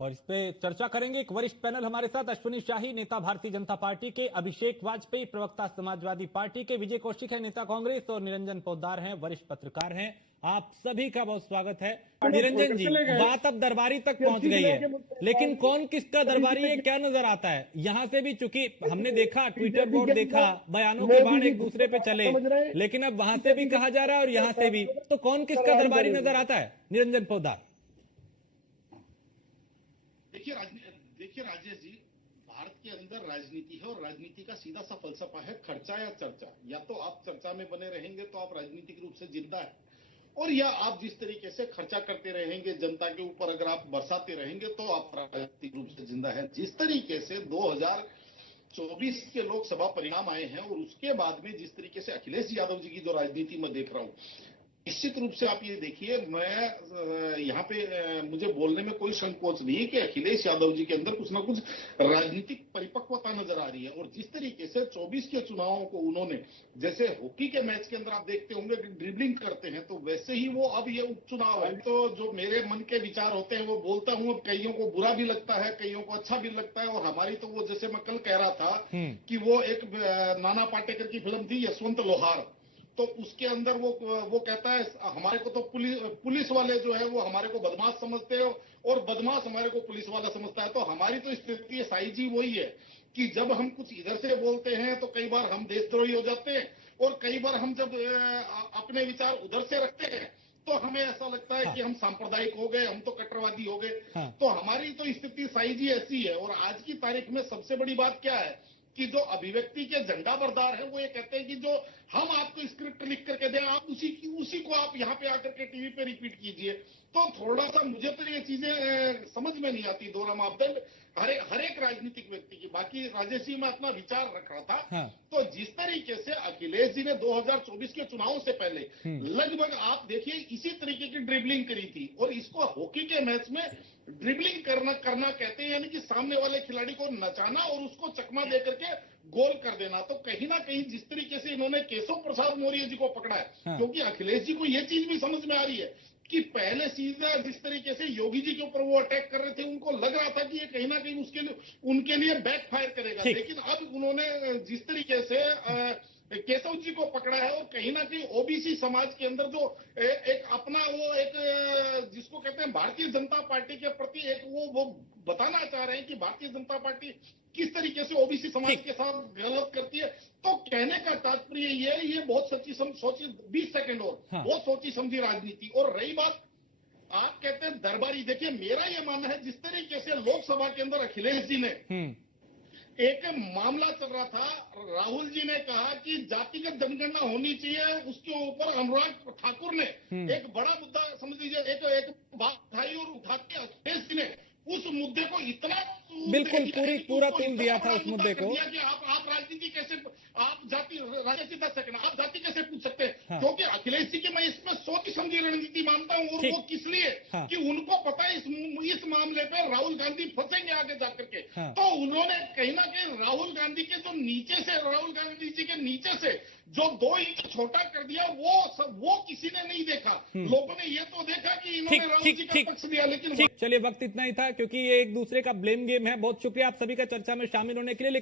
और इस पे चर्चा करेंगे। एक वरिष्ठ पैनल हमारे साथ, अश्विनी शाही नेता भारतीय जनता पार्टी के, अभिषेक वाजपेयी प्रवक्ता समाजवादी पार्टी के, विजय कौशिक है नेता कांग्रेस और निरंजन पोद्दार हैं वरिष्ठ पत्रकार हैं। आप सभी का बहुत स्वागत है। निरंजन जी, बात अब दरबारी तक पहुंच गई है, लेकिन कौन किसका दरबारी है क्या नजर आता है? यहां से भी, चूंकि हमने देखा ट्विटर बोर्ड देखा, बयानों के बाण एक दूसरे पे चले, लेकिन अब वहां से भी कहा जा रहा है और यहां से भी, तो कौन किसका दरबारी नजर आता है? निरंजन पोद्दार। देखिए राजेश जी, भारत के अंदर राजनीति है और राजनीति का सीधा सा फलसफा है खर्चा या चर्चा। या तो आप चर्चा में बने रहेंगे तो आप राजनीतिक रूप से जिंदा है, और या आप जिस तरीके से खर्चा करते रहेंगे जनता के ऊपर, अगर आप बरसाते रहेंगे तो आप राजनीतिक रूप से जिंदा है। जिस तरीके से 2024 के लोकसभा परिणाम आए हैं और उसके बाद में जिस तरीके से अखिलेश यादव जी की जो राजनीति में देख रहा हूं, निश्चित रूप से आप ये देखिए, मैं यहाँ पे मुझे बोलने में कोई संकोच नहीं है कि अखिलेश यादव जी के अंदर कुछ ना कुछ राजनीतिक परिपक्वता नजर आ रही है। और जिस तरीके से 24 के चुनावों को उन्होंने, जैसे हॉकी के मैच के अंदर आप देखते होंगे कि ड्रिबलिंग करते हैं, तो वैसे ही वो अब ये उपचुनाव है। तो जो मेरे मन के विचार होते हैं वो बोलता हूँ, अब कईयों को बुरा भी लगता है, कईयों को अच्छा भी लगता है। और हमारी तो वो, जैसे मैं कल कह रहा था कि वो एक नाना पाटेकर की फिल्म थी यशवंत लोहार, तो उसके अंदर वो कहता है हमारे को तो पुलिस वाले जो है वो हमारे को बदमाश समझते हो और बदमाश हमारे को पुलिस वाला समझता है। तो हमारी तो स्थिति साई जी वही है कि जब हम कुछ इधर से बोलते हैं तो कई बार हम देशद्रोही हो जाते हैं, और कई बार हम जब अपने विचार उधर से रखते हैं तो हमें ऐसा लगता है कि हम सांप्रदायिक हो गए, हम तो कट्टरवादी हो गए। तो हमारी तो स्थिति साई जी ऐसी है। और आज की तारीख में सबसे बड़ी बात क्या है कि जो अभिव्यक्ति के झंडा बरदार है वो ये कहते हैं कि जो हम आपको स्क्रिप्ट लिख करके दें, आप उसी को आप यहाँ पे आकर के टीवी पे रिपीट कीजिए। तो थोड़ा सा मुझे तो ये चीजें समझ में नहीं आती, दोहरा मापदंड हर एक राजनीतिक व्यक्ति की। बाकी राजेश जी, मैं अपना विचार रख रहा था। तो जिस तरीके से अखिलेश जी ने 2024 के चुनाव से पहले लगभग आप देखिए इसी तरीके की ड्रिबलिंग करी थी, और इसको हॉकी के मैच में ड्रिबलिंग करना कहते हैं, यानी कि सामने वाले खिलाड़ी को नचाना और उसको चकमा दे करके गोल कर देना। तो कहीं ना कहीं जिस तरीके से इन्होंने केशव प्रसाद मौर्य जी को पकड़ा है, क्योंकि अखिलेश जी को ये चीज भी समझ में आ रही है कि पहले सीधा जिस तरीके से योगी जी के ऊपर वो अटैक कर रहे थे, उनको लग रहा था कि ये कहीं ना कहीं उनके लिए बैकफायर करेगा। लेकिन अब उन्होंने जिस तरीके से केशव जी को पकड़ा है, और कहीं ना कहीं ओबीसी समाज के अंदर जो एक अपना वो एक जिसको कहते हैं भारतीय जनता पार्टी के प्रति एक वो बताना चाह रहे हैं कि भारतीय जनता पार्टी किस तरीके से ओबीसी समाज के साथ गलत करती है। तो कहने का तात्पर्य ये बहुत सोची 20 सेकंड और बहुत सोची समझी राजनीति। और रही बात आप कहते हैं दरबारी, देखिए मेरा ये मानना है जिस तरीके से लोकसभा के अंदर अखिलेश जी ने एक मामला चल रहा था, राहुल जी ने कहा कि जातिगत जनगणना होनी चाहिए, उसके ऊपर अनुराग ठाकुर ने एक बड़ा मुद्दा समझ लीजिए एक बात उठाई, और उठा के अखिलेश जी ने उस मुद्दे को इतना बिल्कुल पूरा तूल दिया था उस मुद्दे को कि आप राजनीति कैसे, आप जाति राजनीति 10 सेकंड आप जाति कैसे पूछ सकते हैं। क्योंकि अखिलेश जी की मैं इसमें सोच समझी रणनीति मानता हूँ, और वो किस लिए कि उनको पता है इस मामले पे राहुल गांधी फंसेंगे आगे जाकर के। तो उन्होंने कहीं ना कहीं राहुल गांधी के जो नीचे से, राहुल गांधी जी के नीचे से जो 2 इंच छोटा कर दिया, वो किसी ने नहीं देखा। लोगों ने ये तो देखा कि इन्होंने राहुल जी का पक्ष लिया। लेकिन चलिए, वक्त इतना ही था क्योंकि ये एक दूसरे का ब्लेम गेम है। बहुत शुक्रिया आप सभी का चर्चा में शामिल होने के लिए।